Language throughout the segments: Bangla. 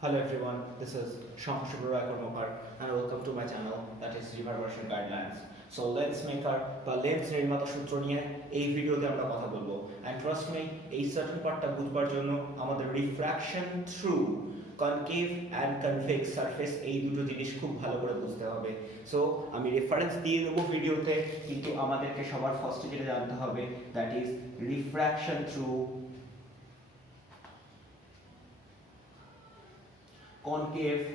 Hello everyone, this is Shankar Roy Karmakar and welcome to my channel that is River Version Guidelines. So lens maker বা লেন্স নির্মাতা সূত্র নিয়ে এই ভিডিওতে আমরা কথা বলবো and trust me এই সার্টেন পার্টটা বুঝবার জন্য আমাদের refraction through concave and convex surface এই দুটো জিনিস খুব ভালো করে বুঝতে হবে। সো আমি রেফারেন্স দিয়ে দেবো ভিডিওতে, কিন্তু আমাদেরকে সবার ফার্স্টে যেটা জানতে হবে that is refraction through concave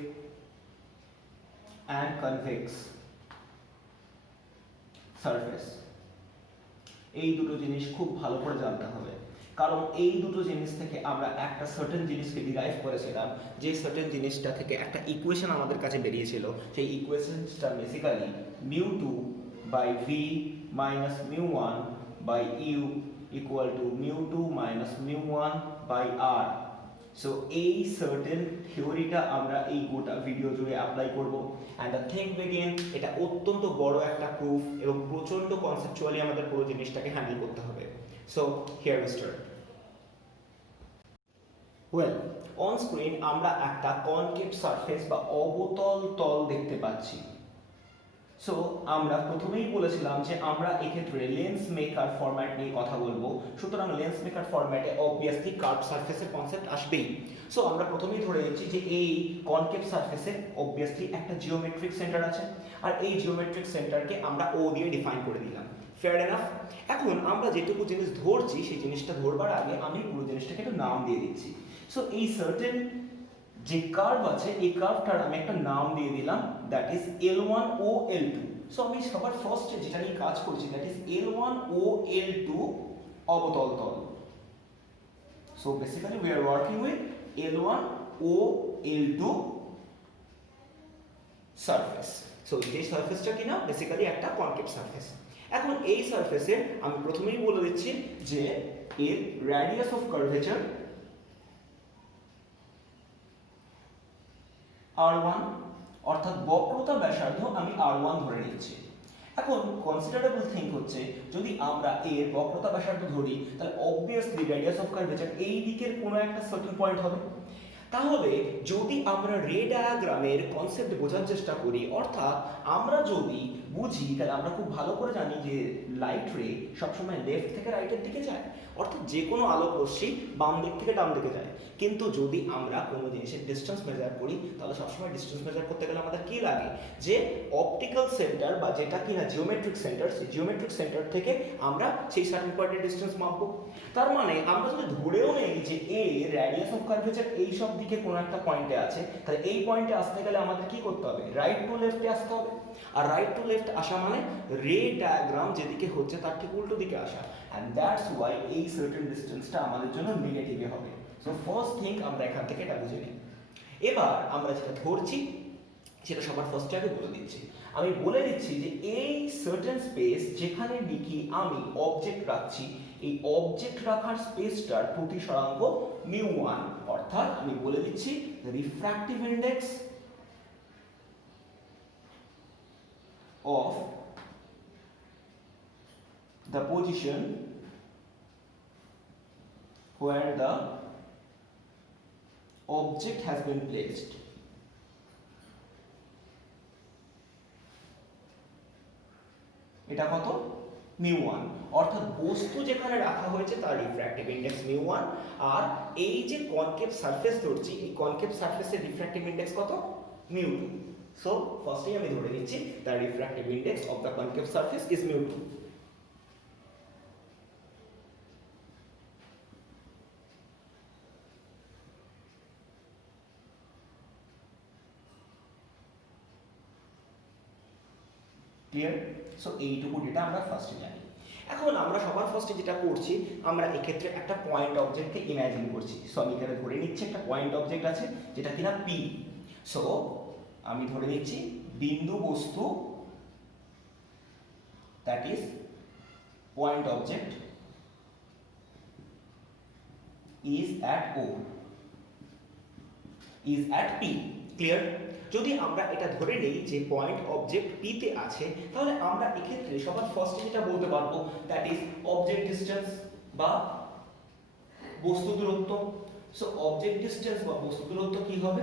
and convex surface এই দুটো জিনিস খুব ভালো করে জানতে হবে, কারণ এই দুটো জিনিস থেকে আমরা একটা সার্টেন জিনিসকে ডিরাইভ করেছিলাম, যে সার্টেন জিনিসটা থেকে একটা ইকুয়েশন আমাদের কাছে বেরিয়েছিল। সেই ইকুয়েশনটা basically μ2 by v minus μ1 by u equal to μ2 minus μ1 by r। So এই সার্টেন থিওরিটা আমরা এই গোটা ভিডিও জুড়ে অ্যাপ্লাই করব অ্যান্ড দ্য থিং বিগিন। এটা অত্যন্ত বড় একটা প্রুফ এবং প্রচন্ড কনসেপচুয়ালি আমাদের পুরো জিনিসটাকে হ্যান্ডেল করতে হবে। So here we start. Well, on screen আমরা একটা কনকেভ সারফেস বা অবতল তল দেখতে পাচ্ছি। সো আমরা প্রথমেই বলেছিলাম যে আমরা এক্ষেত্রে লেন্স মেকার ফরম্যাট নিয়ে কথা বলবো, সুতরাং লেন্স মেকার ফরম্যাটে অবভিয়াসলি কার্ভ সারফেসের কনসেপ্ট আসবেই। সো আমরা প্রথমেই ধরে নিচ্ছি যে এই কনকেভ সারফেসে অবভিয়াসলি একটা জিওমেট্রিক সেন্টার আছে, আর এই জিওমেট্রিক সেন্টারকে আমরা ও দিয়ে ডিফাইন করে দিলাম। Fair enough. এখন আমরা যেটুকু জিনিস ধরছি সেই জিনিসটা ধরবার আগে আমি পুরো জিনিসটাকে একটা নাম দিয়ে দিচ্ছি। সো এই সার্টেন যে কার্ভ আছে এই কার্ভটার আমি একটা নাম দিয়ে দিলাম, দ্যাট ইজ L1 ও L2। সো আমি সবার ফার্স্টে যেটা নিয়ে কাজ করছি দ্যাট ইজ L1 ও L2 অবতল তল। So basically we are working with L1 ও L2 সারফেস। সো এই সারফেসটা কিনা বেসিক্যালি একটা কনকেভ সারফেস। এখন এই সারফেসে আমি প্রথমেই বলে দিচ্ছি যে এর রেডিয়াস অফ কার্ভেচার R1, অর্থাৎ বক্রতা ব্যাসার্ধ আমি R1 ধরে নিচ্ছি। এখন কনসিডারেবল থিং হচ্ছে, যদি আমরা এর বক্রতা ব্যাসার্ধ ধরি তাহলে অবভিয়াসলি রেডিয়াস অফ কার্ভেচার এই দিকের কোনো একটা সার্টেন পয়েন্ট হবে। তাহলে যদি আমরা রে ডায়াগ্রামের কনসেপ্ট বোঝার চেষ্টা করি, অর্থাৎ আমরা যদি বুঝি, তাহলে আমরা খুব ভালো করে জানি যে লাইট রে সবসময় লেফট থেকে রাইটের দিকে যায়, অর্থাৎ যে কোনো আলোক রশ্মি বাম দিক থেকে ডান দিকে যায়। কিন্তু যদি আমরা কোনো জিনিসের ডিস্টেন্স মেজার করি তাহলে সবসময় ডিস্টেন্স মেজার করতে গেলে আমাদের কি লাগে, যে অপটিক্যাল সেন্টার বা যেটা কিনা জিওমেট্রিক সেন্টার, সেই জিওমেট্রিক সেন্টার থেকে আমরা সেই সার্টেন পয়েন্টের ডিস্টেন্স মাপবো। তার মানে আমরা যদি ধরেও নেই যে এ রেডিয়াস অফ কার্ভেচার এই সব দিকে কোনো একটা পয়েন্টে আছে, তাহলে এই পয়েন্টে আসতে গেলে আমাদের কি করতে হবে, রাইট টু লেফটে আসতে হবে। আর রাইট টু লেফট আসা মানে রে ডায়াগ্রাম যেদিকে হচ্ছে তার ঠিক উল্টো দিকে আসা, and that's why এই সার্টেন ডিসটেন্সটা আমাদের জন্য নেগেটিভে হবে। সো ফার্স্ট থিং আমরা এখান থেকে এটা বুঝে নিই। এবার আমরা যেটা ধরছি সেটা সবার ফার্স্টে আগে বলে দিচ্ছি। আমি বলে দিচ্ছি যে এই সার্টেন স্পেস যেখানে লিখি আমি অবজেক্ট রাখছি, এই অবজেক্ট রাখার স্পেসটার প্রতিসরাঙ্ক μ1, অর্থাৎ আমি বলে দিচ্ছি refractive index of the position where the object has been placed। এটা কত, μ1, অর্থাৎ বস্তু যেখানে রাখা হয়েছে তার রিফ্র্যাক্টিভ ইন্ডেক্স μ1, আর এই যে কনকেভ সারফেস ধরছি এই কনকেভ সারফেসের রিফ্র্যাক্টিভ ইন্ডেক্স কত, μ2। সো ফার্স্টেই আমি ধরে নিচ্ছি the refractive index of the concave surface is μ2। Clear? So এইটুকু ডেটা আমরা ফার্স্টে জানি। এখন আমরা সবার ফার্স্টে যেটা করছি, আমরা এক্ষেত্রে একটা পয়েন্ট অবজেক্টকে ইমাজিন করছি। সো আমি এখানে ধরে নিচ্ছি একটা পয়েন্ট অবজেক্ট আছে যেটা কিনা পি। সো আমি ধরে নিচ্ছি বিন্দু বস্তু, that is point object is at O, is at P. Clear? যদি আমরা এটা ধরে নেই যে পয়েন্ট অবজেক্ট পি তে আছে, তাহলে আমরা এক্ষেত্রে সবার ফার্স্টে যেটা বলতে পারবো দ্যাট ইজ অবজেক্ট ডিসটেন্স বা বস্তু দূরত্ব। সো অবজেক্ট ডিসটেন্স বা বস্তু দূরত্ব কি হবে?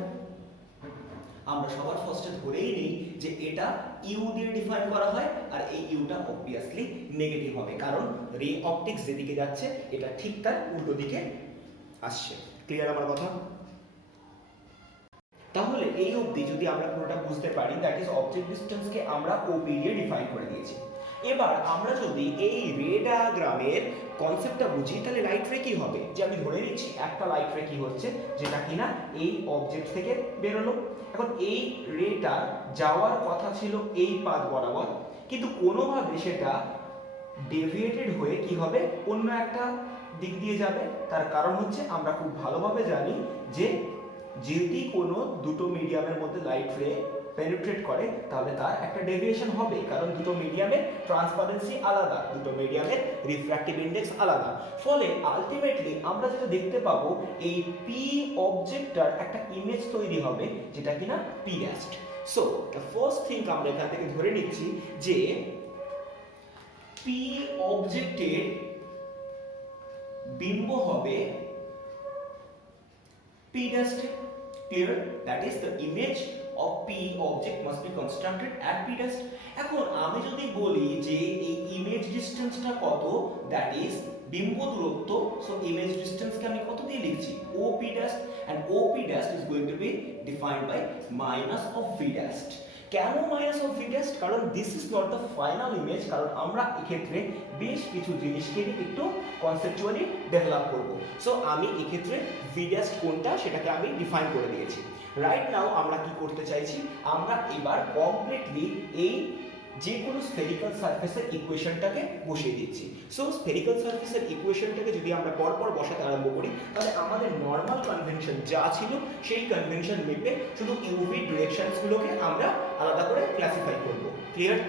আমরা সবার ফার্স্টে ধরেই নিই যে এটা ইউ দিয়ে ডিফাইন করা হয়, আর এই ইউটা অবভিয়াসলি নেগেটিভ হবে, কারণ রে অপটিক্স যেদিকে যাচ্ছে এটা ঠিক তার উল্টো দিকে আসছে। ক্লিয়ার আমার কথা? তাহলে এই অবধি যদি আমরা পুরোটা বুঝতে পারি, দ্যাট ইজ অবজেক্ট ডিসটেন্সকে আমরা ওপি দিয়ে ডিফাইন করে দিয়েছি। এবার আমরা যদি এই রে ডায়াগ্রামের কনসেপ্টটা বুঝি, তাহলে লাইট রে কি হবে? যে আমি ধরে নিচ্ছি একটা লাইট রে কি হচ্ছে, যেটা কিনা এই অবজেক্ট থেকে বেরোলো। এখন এই রেটা যাওয়ার কথা ছিল এই পাথ বরাবর, কিন্তু কোনোভাবে সেটা ডেভিয়েটেড হয়ে কি হবে, অন্য একটা দিক দিয়ে যাবে। তার কারণ হচ্ছে আমরা খুব ভালোভাবে জানি যে যদি কোনো দুটো মিডিয়ামের মধ্যে লাইট রে পেনিট্রেট করে তাহলে তার একটা ডেভিয়েশন হবে, কারণ দুটো মিডিয়ামের ট্রান্সপারেন্সি আলাদা, দুটো মিডিয়ামের রিফ্র্যাক্টিভ ইন্ডেক্স আলাদা। ফলে আলটিমেটলি আমরা যেটা দেখতে পাবো, এই পি অবজেক্টটার একটা ইমেজ তৈরি হবে যেটা কিনা P dashed. So the first thing আমরা এখান থেকে ধরে নিচ্ছি যে পি অবজেক্টের বিম্ব হবে P dash. Clear? That is the image of P object must be constructed at P dash. এখন আমি যদি বলি যে এই ইমেজ ডিসটেন্সটা কত, দ্যাট ইজ বিম্ব দূরত্ব, সো ইমেজ ডিসটেন্সকে আমি কত দিয়ে লিখছি? OP dash, and OP dash is going to be defined by minus of V dash. কেন মাইনাস অফ ভি ড্যাশ? কারণ this is not the final image, কারণ আমরা এক্ষেত্রে বেশ কিছু জিনিসকে একটু কনসেপচুয়ালি ডেভেলপ করব। সো আমি এক্ষেত্রে ভি ড্যাশ কোনটা সেটাকে আমি ডিফাইন করে দিয়েছি। রাইট নাও আমরা কি করতে চাইছি, আমরা এবার কমপ্লিটলি এই যে কোনো স্ফেরিক্যাল সারফেসের ইকুয়েশনটাকে বসিয়ে দিচ্ছি। সো স্ফেরিক্যাল সারফেসের ইকুয়েশনটাকে যদি আমরা পরপর বসাতে আরম্ভ করি, তাহলে আমাদের নর্মাল কনভেনশন যা ছিল সেই কনভেনশন মেপে শুধু ইউভি ডিরেকশনসগুলোকে আমরা আলাদা করে ক্লাসিফাই করব। ক্লিয়ার?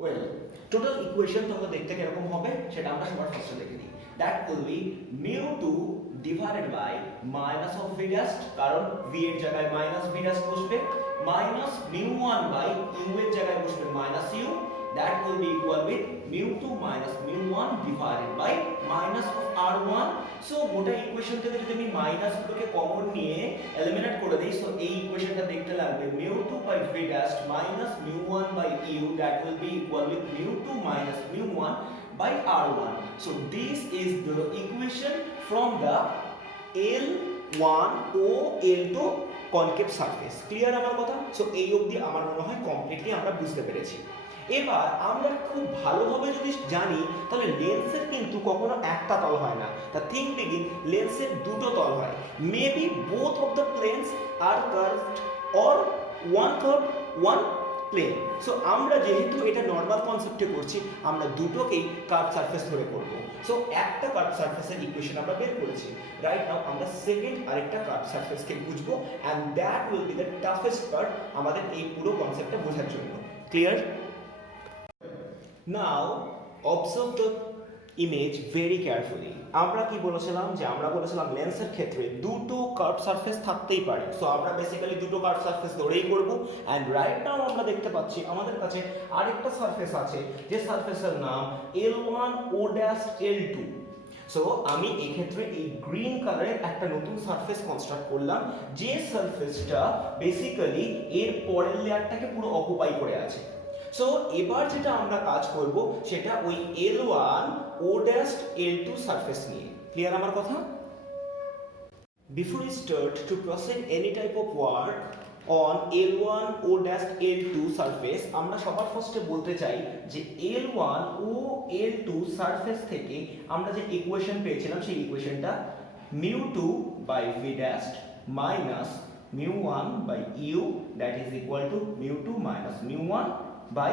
ওয়েল, টোটাল ইকুয়েশন তোমরা দেখতে কিরকম হবে সেটা আমরা সবার ফার্স্টে দেখে নিই। That will be μ2 divided by minus of V dash, কারণ ভি এর জায়গায় মাইনাস ভি ড্যাশ বসবে, মাইনাস μ1 বাই ইউ এর জায়গায় বসবে minus U, that will be equal with μ2 minus μ1 divided by minus of r1. so গোটা ইকুয়েশন থেকে যদি আমি মাইনাস গুলোকে কমন নিয়ে এলিমিনেট করে দেই, সো এই ইকুয়েশনটা দেখতে লাগবে μ2 by v dash minus μ1 by u, that will be equal with μ2 minus μ1 by r1. so this is the equation from the L1 O L2 concave surface. Clear আমার কথা? সো এই অবধি আমার মনে হয় কমপ্লিটলি আমরা বুঝতে পেরেছি। এবার আমরা খুব ভালোভাবে যদি জানি, তাহলে লেন্সের কিন্তু কখনো একটা তল হয় না। দ্য থিং বিগিন, লেন্সের দুটো তল হয়। Maybe both of the planes are curved or one curve one plane. So আমরা যেহেতু এটা নর্মাল কনসেপ্টে করছি, আমরা দুটোকেই কার্ভ সারফেস ধরে করব। সো একটা কার্ভ সারফেসের ইকুয়েশন আমরা বের করেছি। রাইট নাও আমরা সেকেন্ড আরেকটা কার্ভ সারফেসকে বুঝবো, and that will be the toughest part আমাদের এই পুরো কনসেপ্টটা বোঝার জন্য। Clear? Now observe the image very carefully. আমরা কি বলেছিলাম, যে আমরা বলেছিলাম লেন্সের ক্ষেত্রে দুটো কার্ভ সারফেস থাকতেই পারে। সো আমরা বেসিক্যালি দুটো কার্ভ সারফেস ধরেই করব। অ্যান্ড রাইট নাও আমরা দেখতে পাচ্ছি আমাদের কাছে আরেকটা সারফেস আছে, যে সারফেসের নাম L1 O dash L2। So আমি এক্ষেত্রে এই গ্রিন কালারের একটা নতুন সারফেস কনস্ট্রাক্ট করলাম, যে সারফেসটা বেসিক্যালি এর পরের লেয়ারটাকে পুরো অকুপাই করে আছে। সো এবার যেটা আমরা কাজ করব সেটা ওই L1 O dash L2 surface নিয়ে। ক্লিয়ার আমার কথা? Before we start to proceed any type of work on L1 O dash L2 surface, আমরা সবার ফার্স্টে বলতে চাই যে L1 ও L2 সারফেস থেকে আমরা যে ইকুয়েশন পেয়েছিলাম সেই ইকুয়েশনটা μ2 by v dash minus μ1 by u, that is equal to μ2 minus μ1 by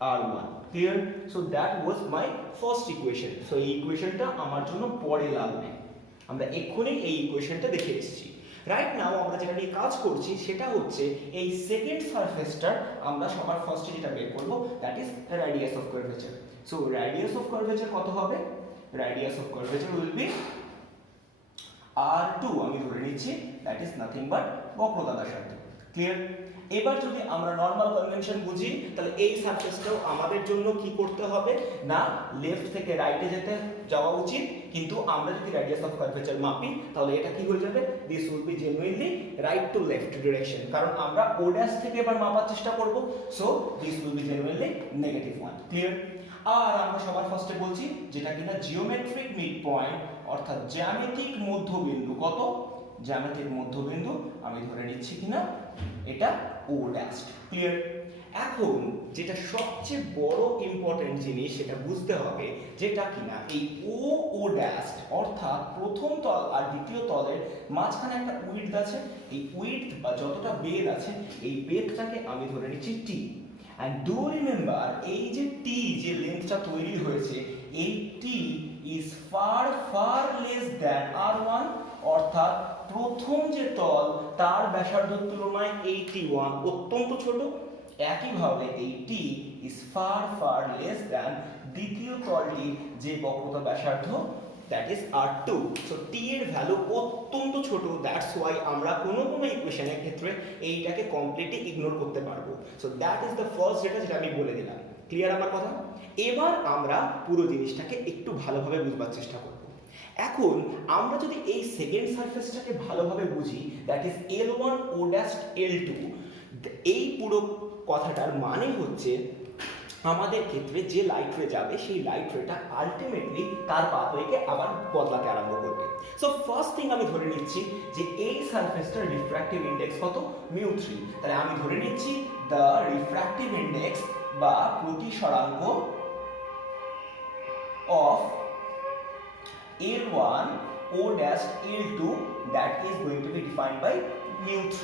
r1. Clear? So that was my first equation. So এই ইকুয়েশনটা আমার জন্য পরে লাগবে, আমরা এক্ষুনি এই ইকুয়েশনটা দেখে এসেছি। রাইট নাও আমরা যেটা নিয়ে কাজ করছি সেটা হচ্ছে এই সেকেন্ড সারফেসটার আমরা সবার ফার্স্টে যেটা বের করব, that is radius of curvature. So radius of curvature কত হবে? Radius of curvature will be r2, আমি ধরে নিচ্ছি, দ্যাট ইজ নাথিং বাট বক্রতা ব্যাসার্ধ। ক্লিয়ার? এবার যদি আমরা নর্মাল কনভেনশন বুঝি তাহলে এই সারফেসটাও আমাদের জন্য কি করতে হবে না লেফট থেকে রাইটে যাওয়া উচিত, কিন্তু আমরা যদি রেডিয়াস অফ কার্ভেচার মাপি তাহলে এটা কি হয়ে যাবে this will be genuinely right to left direction, কারণ আমরা ও ড্যাশ থেকে এবার মাপার চেষ্টা করব, so this will be genuinely negative 1। Clear? আর আমরা সবার ফার্স্টে বলছি যেটা কিনা জিওমেট্রিক মিড পয়েন্ট অর্থাৎ জ্যামিতিক মধ্যবিন্দু, কত জ্যামিতিক মধ্যবিন্দু আমি ধরে নিচ্ছি কিনা এটা ও ড্যাশ। ক্লিয়ার? এখন যেটা সবচেয়ে বড় ইম্পর্টেন্ট জিনিস সেটা বুঝতে হবে যেটা কিনা এই ও ড্যাশ অর্থাৎ প্রথম তল আর দ্বিতীয় তলের মাঝখানে একটা উইডথ আছে, এই উইডথ বা যতটা বেধ আছে এই বেধটাকে আমি ধরে নিচ্ছি টি। and do remember এই যে টি যে লেন্থটা তৈরি হয়েছে এই টি is far far less than r1 অর্থাৎ প্রথম যে তল তার ব্যাসার্ধের তুলনায় 81 অত্যন্ত ছোট। একইভাবে এই টি is far far less than দ্বিতীয় তলটি যে বক্রতা ব্যাসার্ধ that is r2, so t এর ভ্যালু অত্যন্ত ছোট, that's why আমরা কোনো ইকুয়েশনের ক্ষেত্রে এইটাকে কমপ্লিটলি ইগনোর করতে পারবো। so that is the first যেটা আমি বলে দিলাম। ক্লিয়ার আমার কথা? এবার আমরা পুরো জিনিসটাকে একটু ভালোভাবে বুঝবার চেষ্টা করব। এখন আমরা যদি এই সেকেন্ড সারফেসটাকে ভালোভাবে বুঝি that is L1 O dash L2, এই পুরো কথাটার মানে হচ্ছে আমাদের ক্ষেত্রে যে লাইট রে যাবে সেই লাইট রেটা আলটিমেটলি তার পাথওয়েকে আবার বদলাতে আরম্ভ করবে। সো ফার্স্ট থিং আমি ধরে নিচ্ছি যে এই সারফেসটার রিফ্র্যাক্টিভ ইন্ডেক্স কত μ3, তাহলে আমি ধরে নিচ্ছি দ্য রিফ্র্যাক্টিভ ইন্ডেক্স বা প্রতিসরাঙ্ক of L1 O dash L2 that is going to be defined by μ3।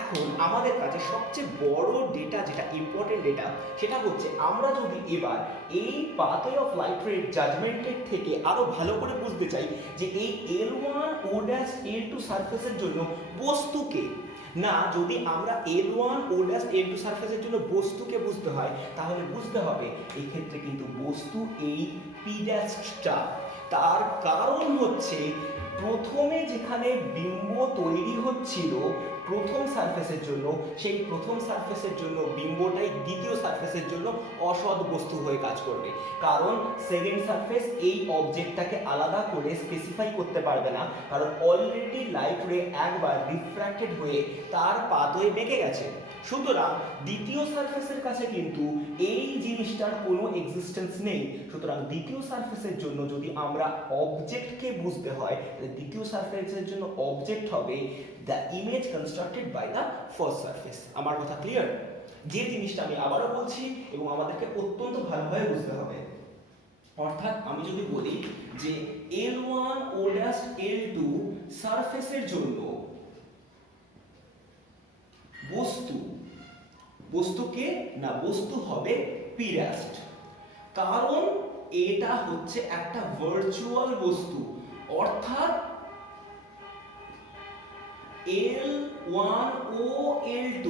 এখন আমাদের কাছে সবচেয়ে বড় ডেটা যেটা ইম্পর্টেন্ট ডেটা সেটা হচ্ছে আমরা যদি এবার এই পাথওয়ে অফ লাইট রে জাজমেন্টের থেকে আরো ভালো করে বুঝতে চাই যে এই L1 O dash L2 সারফেসের জন্য বস্তুকে না, যদি আমরা L1 O dash L2 সারফেসের জন্য বস্তুকে বুঝতে হয় তাহলে বুঝতে হবে এই ক্ষেত্রে কিন্তু বস্তু এই P ড্যাশটা, তার কারণ হচ্ছে প্রথমে যেখানে বিম্ব তৈরি হচ্ছিল প্রথম সারফেসের জন্য সেই প্রথম সারফেসের জন্য বিম্বটাই দ্বিতীয় সারফেসের জন্য অসৎ বস্তু হয়ে কাজ করবে, কারণ সেকেন্ড সারফেস এই অবজেক্টটাকে আলাদা করে স্পেসিফাই করতে পারবে না, কারণ অলরেডি লাইট রে একবার রিফ্র্যাক্টেড হয়ে তার পাথওয়ে বেঁকে গেছে। সুতরাং দ্বিতীয় সারফেসের কাছে কিন্তু এই জিনিসটার কোনো এক্সিস্টেন্স নেই। সুতরাং দ্বিতীয় সারফেসের জন্য যদি আমরা অবজেক্টকে বুঝতে হয় তাহলে দ্বিতীয় সারফেসের জন্য অবজেক্ট হবে the image constructed by the first surface. আমার কথা ক্লিয়ার? যে জিনিসটা আমি আবারও বলছি এবং আমাদেরকে অত্যন্ত ভালোভাবে বুঝতে হবে, অর্থাৎ আমি যদি বলি যে L1 O dash L2 সারফেসের জন্য বস্তুকে না বস্তু হবে P dash, কারণ এটা হচ্ছে একটা ভার্চুয়াল বস্তু, অর্থাৎ L1 O L2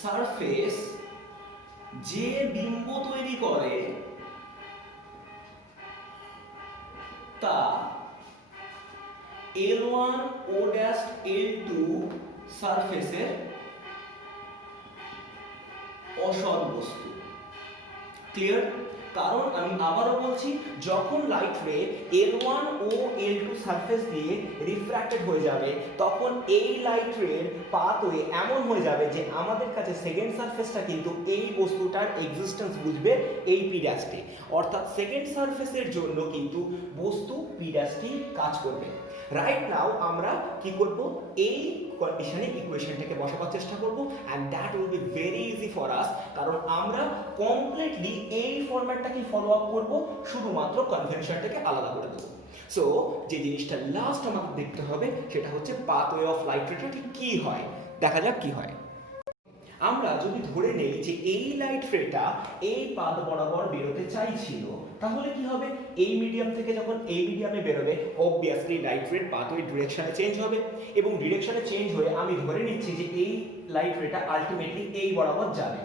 সারফেস যে বিম্ব তৈরি করে তা L1 O dash L2 সারফেসের অসৎ বস্তু। ক্লিয়ার? কারণ আমি আবারও বলছি যখন লাইট রে L1 ও L2 সারফেস দিয়ে রিফ্র্যাক্টেড হয়ে যাবে তখন এই লাইট রের পাথওয়ে এমন হয়ে যাবে যে আমাদের কাছে সেকেন্ড সারফেসটা কিন্তু এই বস্তুটার এক্সিস্টেন্স বুঝবে এই P ড্যাশটি, অর্থাৎ সেকেন্ড সারফেসের জন্য কিন্তু বস্তু P ড্যাশটি কাজ করবে। রাইট নাও আমরা কি করব এই কন্ডিশনে ইকুয়েশনটাকে বসাবার চেষ্টা করব and that will be very easy for us, কারণ আমরা কমপ্লিটলি এই ফরম্যাটটাকে ফলো আপ করব, শুধুমাত্র কনভেনশনটাকে আলাদা করে দেব। সো যে জিনিসটা লাস্ট আমাকে দেখতে হবে সেটা হচ্ছে পাথওয়ে অফ লাইট রেটা ঠিক কি হয়, দেখা যাক কি হয়। আমরা যদি ধরে নেই যে এই লাইট রেটা এই পাথ বরাবর বেরোতে চাইছিল তাহলে কি হবে, এই মিডিয়াম থেকে যখন এই মিডিয়ামে বেরোবে অবভিয়াসলি লাইট রের পাথওয়ে ডিরেকশনে চেঞ্জ হবে এবং ডিরেকশনে চেঞ্জ হয়ে আমি ধরে নিচ্ছি যে এই লাইট রেটা আলটিমেটলি এই বরাবর যাবে,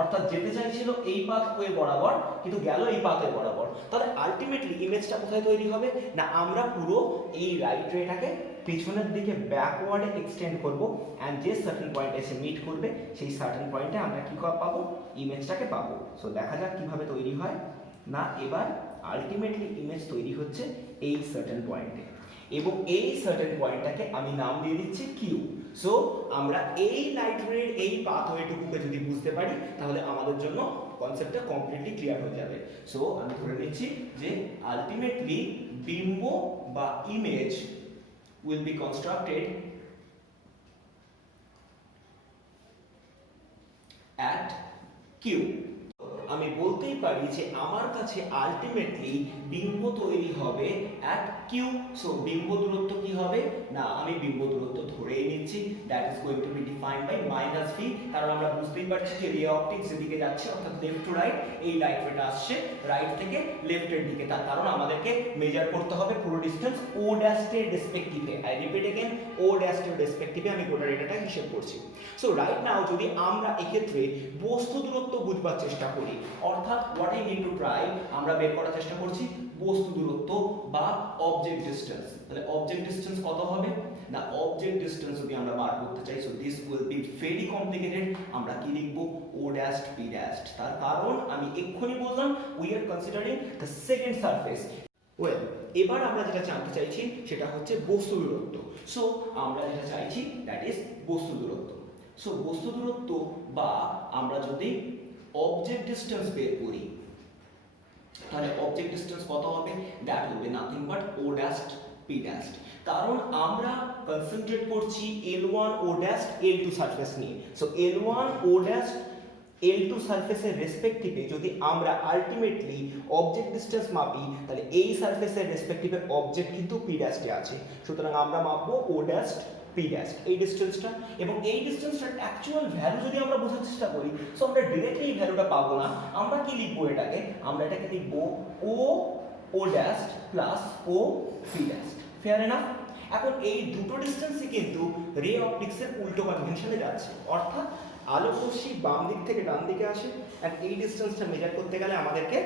অর্থাৎ যেতে চাইছিল এই পাথওয়ে বরাবর কিন্তু গেল এই পাথওয়ে বরাবর। তাহলে আলটিমেটলি ইমেজটা কোথায় তৈরি হবে না আমরা পুরো এই লাইট রেটাকে পিছনের দিকে ব্যাকওয়ার্ডে এক্সটেন্ড করব অ্যান্ড যে সার্টেন পয়েন্টে এসে মিট করবে সেই সার্টেন পয়েন্টে আমরা কি পাবো, ইমেজটাকে পাবো। সো দেখা যাক কিভাবে তৈরি হয়। না, এবার আলটিমেটলি ইমেজ তৈরি হচ্ছে এই সার্টেন পয়েন্টে, এবং এই সার্টেন পয়েন্টটাকে আমি নাম দিয়ে দিচ্ছি কিউ। সো আমরা এই লাইট রের এই পাথওয়েটুকুকে যদি বুঝতে পারি তাহলে আমাদের জন্য কনসেপ্টটা কমপ্লিটলি ক্লিয়ার হয়ে যাবে। সো আমি ধরে নিচ্ছি যে আলটিমেটলি বিম্ব বা image will be constructed at Q। আমি বলতেই পারি যে আমার কাছে আলটিমেটলি বিম্ব তৈরি হবে at Q। সো বিম্ব দূরত্ব কি হবে, না আমি বিম্ব দূরত্ব ধরেই নিচ্ছি, that is going to be defined by minus V. কারণ আমরা বুঝতেই পারছি যে রে অপটিক্স যেদিকে যাচ্ছে অর্থাৎ লেফট টু রাইট, এই লাইট রেটা আসছে রাইট থেকে লেফটের দিকে, তার কারণ আমাদেরকে মেজার করতে হবে পুরো ডিসটেন্স ও ড্যাশের রেসপেক্টিভে। আই রিপিট अगेन, ও ড্যাশের রেসপেক্টিভে আমি গোটা রেটাটা হিসাব করছি। সো রাইট নাও যদি আমরা এক্ষেত্রে বস্তু দূরত্ব বুঝবার চেষ্টা করি, অর্থাৎ what I need to try, আমরা বের করার চেষ্টা করছি বস্তু দূরত্ব বা অবজেক্ট ডিসটেন্স। তাহলে অবজেক্ট ডিসটেন্স কত হবে, না অবজেক্ট ডিসটেন্স যদি আমরা বার করতে চাই, so this will be very complicated. আমরা কি লিখব, ও ড্যাশ পি ড্যাশ, তার কারণ আমি এক্ষুনি বললাম we are considering the second surface. Well, এবার আমরা যেটা জানতে চাইছি সেটা হচ্ছে বস্তু দূরত্ব। সো আমরা যেটা চাইছি দ্যাট ইজ বস্তু দূরত্ব। সো বস্তু দূরত্ব বা আমরা যদি অবজেক্ট ডিসটেন্স বের করি তাহলে অবজেক্ট ডিসটেন্স কত হবে, that will be nothing but O dash P dash. কারণ আমরা কনসেন্ট্রেট করছি L1 O dash L2 surface নিয়ে। So L1 O dash L2 সারফেসের রেসপেক্টিভে যদি আমরা আলটিমেটলি অবজেক্ট ডিসটেন্স মাপি তাহলে এই সারফেসের রেসপেক্টিভে অবজেক্ট কিন্তু পি ড্যাশে আছে, সুতরাং আমরা মাপবো ও ড্যাশ পি ড্যাশ এই ডিসটেন্সটা। এবং এই ডিসটেন্সটার অ্যাকচুয়াল ভ্যালু যদি আমরা বোঝার চেষ্টা করি, সো আমরা ডিরেক্টলি এই ভ্যালুটা পাবো না, আমরা কি লিখবো এটাকে, আমরা এটাকে লিখবো O dash plus O P dash. Fair enough. এখন এই দুটো ডিসটেন্সই কিন্তু রে অপটিক্সের উল্টো কনভেনশনে যাচ্ছে, অর্থাৎ আলোক রশ্মি বাম দিক থেকে ডান দিকে আসে, আর এই ডিসটেন্সটা মেজার করতে গেলে আমাদেরকে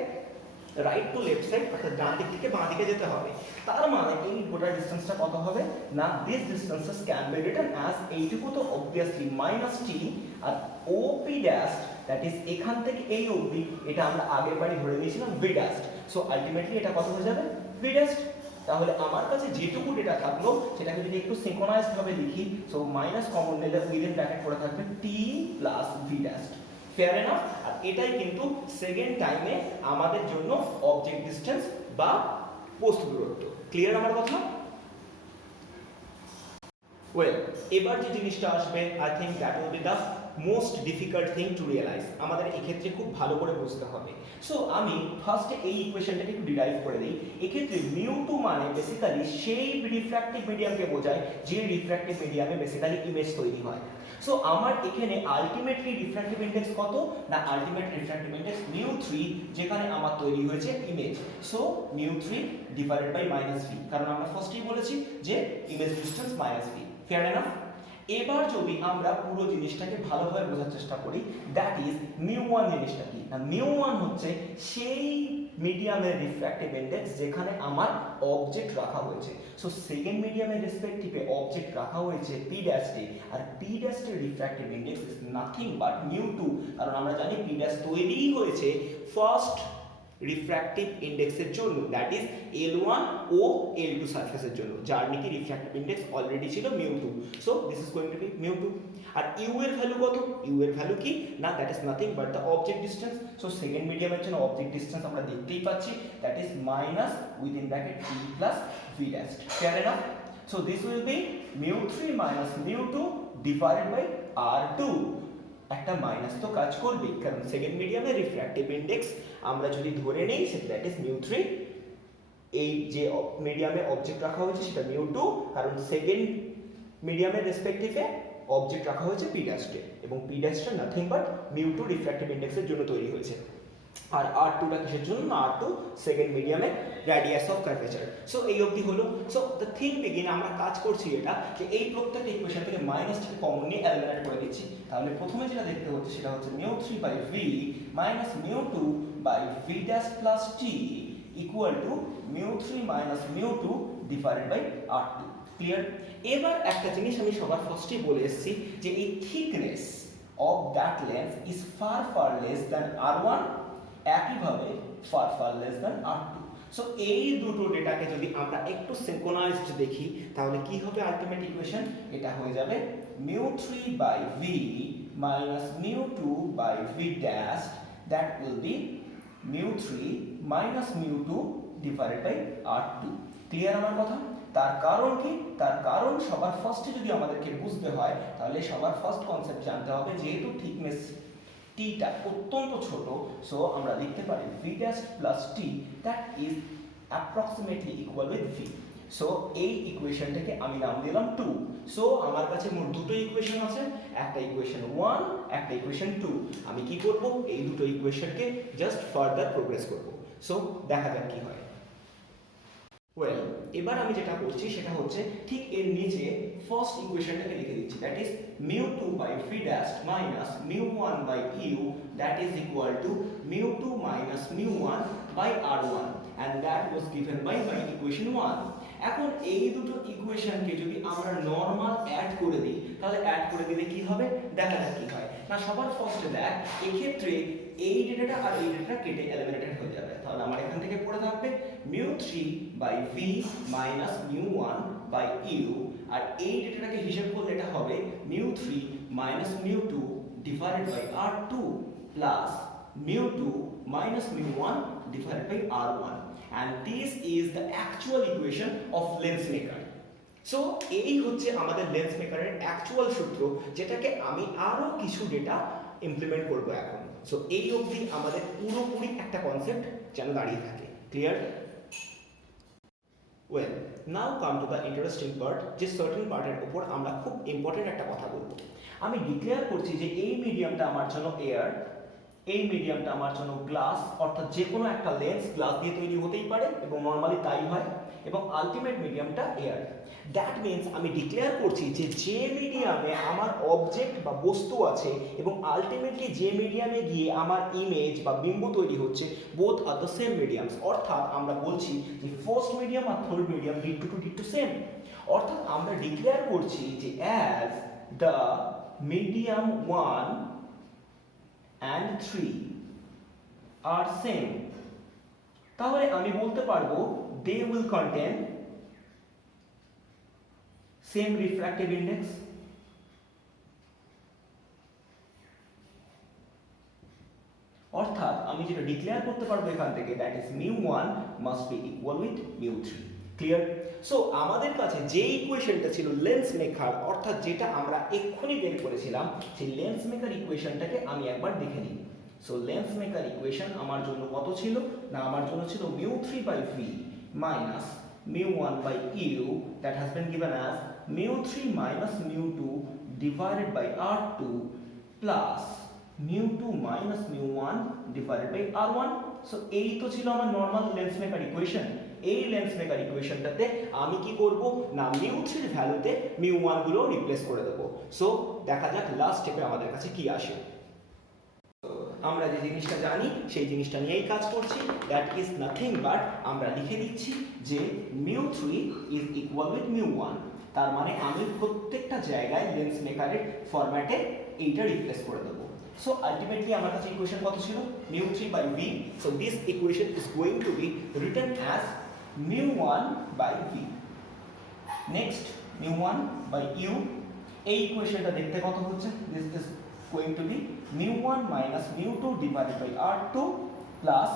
রাইট টু লেফট সাইড অর্থাৎ ডান দিক থেকে বাঁ দিকে যেতে হবে। তার মানে এই গোটা ডিসটেন্সটা কত হবে, না this distances can be written as এইটুকু তো অবভিয়াসলি মাইনাস টি, আর O P dash that is এখান থেকে এই অবধি, এটা আমরা আগের বারই ধরে নিয়েছিলাম ভি ড্যাশ। সো আলটিমেটলি এটা কত হয়ে যাবে, ভি ড্যাশ। তাহলে আমার কাছে যেটুকু ডেটা থাকলো সেটাকে যদি একটু সিনক্রোনাইজড ভাবে লিখি, সো মাইনাস কমন নিলে উইদিন ব্র্যাকেট করে থাকবে T plus V dash. Fair enough. আর এটাই কিন্তু সেকেন্ড টাইমে আমাদের জন্য অবজেক্ট ডিসটেন্স বা বস্তু দূরত্ব। ক্লিয়ার আমার কথা? ওয়েল, এবার যে জিনিসটা আসবে, I think that will be the most difficult thing to realise. আমাদের এক্ষেত্রে খুব ভালো করে বুঝতে হবে। সো আমি ফার্স্টে এই ইকুয়েশনটাকে একটু ডিরাইভ করে দিই। এক্ষেত্রে মিউ2 মানে বেসিক্যালি সেই রিফ্র্যাক্টিভ মিডিয়ামকে বোঝায় যে রিফ্র্যাক্টিভ মিডিয়ামে বেসিক্যালি ইমেজ তৈরি হয়। সো আমার এখানে আলটিমেটলি রিফ্র্যাক্টিভ ইন্ডেক্স কত, না আলটিমেট রিফ্র্যাক্টিভ ইন্ডেক্স মিউ3, যেখানে আমার তৈরি হয়েছে ইমেজ। সো মিউ3 ডিভাইডেড বাই মাইনাস ভি, কারণ আমরা ফার্স্টেই বলেছি যে image distance minus V. Fair enough. এবার যদি আমরা পুরো জিনিসটাকে ভালোভাবে বোঝার চেষ্টা করি, দ্যাট ইজ মিউ1 জিনিসটা কি, না মিউ1 হচ্ছে সেই মিডিয়ামের রিফ্র্যাক্টিভ ইন্ডেক্স যেখানে আমার অবজেক্ট রাখা হয়েছে। সো সেকেন্ড মিডিয়ামের রেসপেক্টিভে অবজেক্ট রাখা হয়েছে পি ড্যাশে, আর পি ড্যাশের refractive index is nothing but mu two, কারণ আমরা জানি পি ড্যাশ তৈরিই হয়েছে ফার্স্ট রিফ্র্যাক্টিভ ইন্ডেক্সের জন্য, দ্যাট ইজ L1 ও L2 সারফেসের জন্য, যার নাকি রিফ্র্যাক্টিভ ইন্ডেক্স অলরেডি ছিল mu two. So this is going to be mu two. আর ইউ এর ভ্যালু কত, ইউ এর ভ্যালু কি, না that is nothing but the object distance. So second মিডিয়ামের জন্য অবজেক্ট ডিসটেন্স আমরা দেখতেই পাচ্ছি, that is minus within bracket T plus V dash. Fair enough. So this will be মিউ3 minus mu two divided by R2। একটা মাইনাস তো কাজ করবে, কারণ সেকেন্ড মিডিয়ামের রিফ্র্যাক্টিভ ইন্ডেক্স আমরা যদি ধরে নেই সেটা দ্যাট ইজ মিউ3, এই যে মিডিয়ামে অবজেক্ট রাখা হয়েছে সেটা মিউ2, কারণ সেকেন্ড মিডিয়ামের রেসপেক্টিভে অবজেক্ট রাখা হয়েছে পি ড্যাশকে, এবং পি ড্যাশটা নাথিং বাট মিউ2 রিফ্র্যাক্টিভ ইন্ডেক্সের জন্য তৈরি হয়েছে। আর R2টা কিসের জন্য, না R2 সেকেন্ড মিডিয়ামে রেডিয়াস অফ কার্ভেচার। সো এই অবধি হলো। সো দ্য থিং বিগিন, আমরা কাজ করছি এটা যে এই প্রত্যেকটা ইকুয়েশন থেকে মাইনাসটাকে কমন নিয়ে এলিমিনেট করে দিচ্ছি। তাহলে প্রথমে যেটা দেখতে হচ্ছে সেটা হচ্ছে মিউ3 by V minus মিউ2 by V dash plus T equal to মিউ3 minus mu two divided by R2। Clear? এবার একটা জিনিস আমি সবার ফার্স্টেই বলে এসেছি যে এই thickness of that lens is far far less than R1, একইভাবে far far less than R2। So এই দুটো ডেটাকে যদি আমরা একটু সিনক্রোনাইজড দেখি তাহলে কি হবে আলটিমেট ইকুয়েশন? এটা হয়ে যাবে mu3 by v minus mu2 by v dash, that will be mu3 minus mu2 divided by R2। Clear আমার কথা? তার কারণ কি? তার কারণ সবার ফার্স্টে যদি আমাদেরকে বুঝতে হয় তাহলে সবার ফার্স্ট কনসেপ্ট জানতে হবে, যেহেতু থিকনেস টিটা অত্যন্ত ছোট, সো আমরা লিখতে পারি v dash plus t that is approximately equal with v। So এই ইকুয়েশনটাকে আমি নাম দিলাম 2। সো আমার কাছে মোট দুটো ইকুয়েশন আছে, একটা ইকুয়েশন 1, একটা ইকুয়েশন 2। আমি কি করব? এই দুটো ইকুয়েশনকে জাস্ট ফার্দার প্রোগ্রেস করব। সো দেখা যাক কি হয়। ওয়েল, এবার আমি যেটা করছি সেটা হচ্ছে ঠিক এর নিচে ফার্স্ট ইকুয়েশনটাকে লিখে দিচ্ছি, that is mu2 by v dash minus mu1 by u, that is equal to mu2 minus mu1 by r1, and that was given by my equation 1। এখন এই দুটো ইকুয়েশনকে যদি আমরা নরমাল অ্যাড করে দিই তাহলে অ্যাড করে দিলে কি হবে? দেখা যাক কি হয়। না, সবার ফার্স্টে দেখ, এক্ষেত্রে এই ডেটাটা আর এই ডেটাটা কেটে এলিমিনেটেড হয়ে যাবে। তাহলে আমার এখান থেকে পড়ে থাকবে mu3 by v minus mu1 by u, আর এই ডেটাটাকে হিসাব করলে এটা হবে mu3 minus mu2 divided by r2 plus mu2 minus mu1 divided by r1, and this is the actual equation of lens maker। So এই হচ্ছে আমাদের লেন্স মেকারের অ্যাকচুয়াল সূত্র, যেটাকে আমি আরো কিছু ডেটা ইমপ্লিমেন্ট করব এখন। সো এই অবধি আমাদের পুরোপুরি একটা কনসেপ্ট যেন দাঁড়িয়ে থাকে। Clear? Well, now come to the interesting part, যে সার্টেন পার্টের উপর আমরা খুব ইম্পর্টেন্ট একটা কথা বলবো। আমি ডিক্লেয়ার করছি যে এই মিডিয়ামটা আমার জন্য এয়ার, এই মিডিয়ামটা আমার জন্য গ্লাস, অর্থাৎ যে কোনো একটা লেন্স গ্লাস দিয়ে তৈরি হতেই পারে এবং নর্মালি তাই হয়, এবং আলটিমেট মিডিয়ামটা এয়ার। দ্যাট মিনস আমি ডিক্লেয়ার করছি যে যে মিডিয়ামে আমার অবজেক্ট বা বস্তু আছে এবং আলটিমেটলি যে মিডিয়ামে গিয়ে আমার ইমেজ বা বিম্ব তৈরি হচ্ছে, both are the same mediums. অর্থাৎ আমরা বলছি যে ফার্স্ট মিডিয়াম আর third medium did to same. অর্থাৎ আমরা ডিক্লেয়ার করছি যে as the medium 1 and 3 are same, তাহলে আমি বলতে পারবো they will contain same refractive index। অর্থাৎ আমি যেটা ডিক্লেয়ার করতে পারবো এখান থেকে, that is mu1 must be equal with mu3। Clear? So আমাদের কাছে যে ইকুয়েশনটা ছিল লেন্স মেকার, অর্থাৎ যেটা আমরা এক্ষুনি বের করেছিলাম, সেই লেন্স মেকার ইকুয়েশনটাকে আমি একবার দেখে নিই। সো লেন্স মেকার ইকুয়েশন আমার জন্য কত ছিল? না, আমার জন্য ছিল mu3 by v minus mu1 by u, that has been given as mu3 minus mu2 divided by r2 plus mu2 minus mu1 divided by r1। So এই তো ছিল আমার নর্মাল লেন্স মেকার ইকুয়েশন। এই লেন্স মেকার ইকুয়েশনটাতে আমি কি করব? না, mu3 এর ভ্যালুতে mu1 গুলো রিপ্লেস করে দেব। সো দেখা যাক লাস্ট স্টেপে আমাদের কাছে কি আসে। আমরা যে জিনিসটা জানি সেই জিনিসটা নিয়েই কাজ করছি, দ্যাট ইজ নাথিং বাট আমরা লিখে দিচ্ছি যে mu3 is equal with mu1। তার মানে আমি প্রত্যেকটা জায়গায় লেন্স মেকারের ফরম্যাটে এইটা রিপ্লেস করে দেব। So ultimately আমার কাছে ইকুয়েশন কত ছিল? mu3 by v। So this equation is going to be written as mu1 by v। Next, mu1 by u, এই ইকুয়েশনটা দেখতে কত হচ্ছে? This is going to be mu1 minus mu2 divided by r2 plus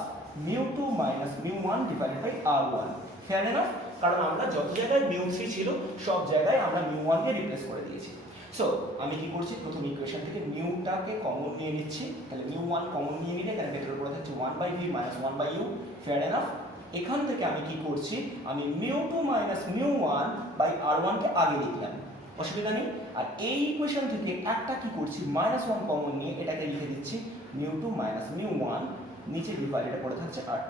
mu2 minus mu1 divided by r1। Fair enough? কারণ আমরা যত জায়গায় mu3 ছিল সব জায়গায় আমরা mu1 কে রিপ্লেস করে দিয়েছি। সো আমি কি করছি? প্রথম ইকুয়েশন থেকে মিউটাকে কমন নিয়ে নিচ্ছি। তাহলে mu1 কমন নিয়ে নিলে এখানে ভেতরে পড়ে থাকছে 1 by v minus 1 by u। Fair enough? এখান থেকে আমি কি করছি? আমি mu2 minus mu1 by r1 কে আগে লিখলাম, অসুবিধা নেই। আর এই ইকুয়েশন থেকে একটা কি করছি? -1 কমন নিয়ে এটাকে লিখে দিচ্ছি mu2 minus mu1, নিচে ডিভাইডেড পড়ে থাকছে r2।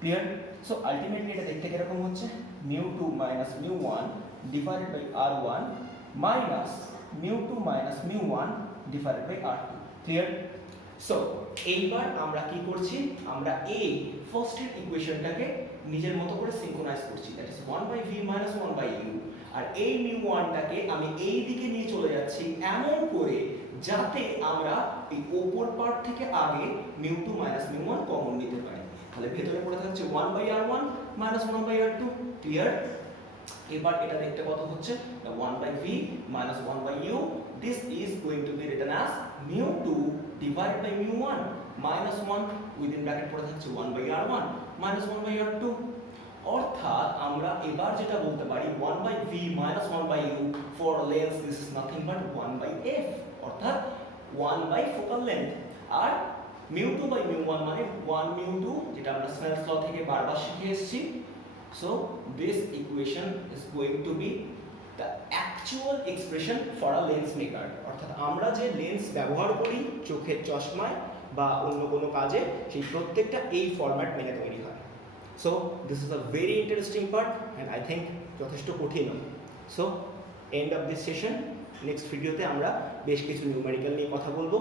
ক্লিয়ার? সো আলটিমেটলি এটা দেখতে কিরকম হচ্ছে? mu2 minus mu1 divided by r1 minus mu2 minus mu1 divided by r2। Clear? So এইবার আমরা কি করছি? আমরা এই ফার্স্ট ইকুয়েশনটাকে নিজের মতো করে সিনক্রোনাইজ করছি, that is 1 by v minus 1 by u। আর এই মিউ ওয়ানটাকে আমি এই দিকে নিয়ে চলে যাচ্ছি এমন করে যাতে আমরা এই ওপর পার্ট থেকে আগে mu two minus mu one common নিতে পারি। তাহলে ভেতরে পড়ে থাকছে 1/r1 মাইনাস 1/r2। ক্লিয়ার? এবার এটা দেখতে কত হচ্ছে 1/v minus 1/u. This is going to be written as mu2 divided by mu1 minus 1 within bracket পড়ে থাকছে 1/r1 minus 1/r2। অর্থাৎ আমরা এবার যেটা বলতে পারি 1/v minus 1/u for length this is nothing but 1/f, অর্থাৎ 1 focal length। R mu2 by mu1 মানে 1 mu2, যেটা আমরা স্নেলস ল থেকে বারবার শিখে এসেছি। So this equation is going to be the actual expression for a lens maker, অর্থাৎ আমরা যে লেন্স ব্যবহার করি চোখের চশমায় বা অন্য কোনো কাজে, সেই প্রত্যেকটা এই ফরম্যাট মেনে তৈরি হয়। So this is a very interesting part and I think যথেষ্ট কঠিন। So end of this session, next ভিডিওতে আমরা বেশ কিছু নিউমেরিক্যাল নিয়ে কথা বলবো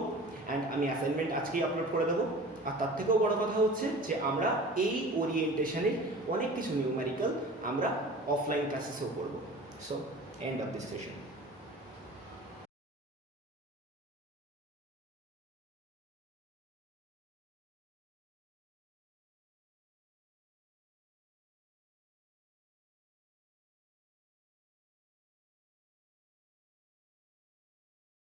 অ্যান্ড আমি অ্যাসাইনমেন্ট আজকেই আপলোড করে দেবো। আর তার থেকেও বড় কথা হচ্ছে যে আমরা এই ওরিয়েন্টেশনের অনেক কিছু নিউমেরিক্যাল আমরা অফলাইন ক্লাসেসেও করবো। So end of this session.